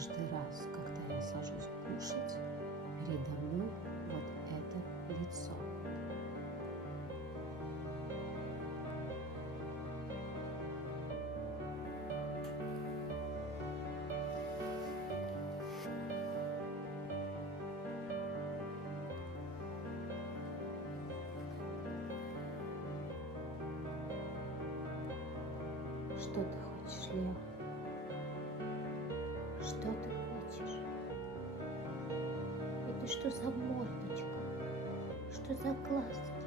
Каждый раз, когда я сажусь кушать, передо мной вот это лицо. Что ты хочешь, Лео? Что ты хочешь? Это что за мордочка? Что за глаз?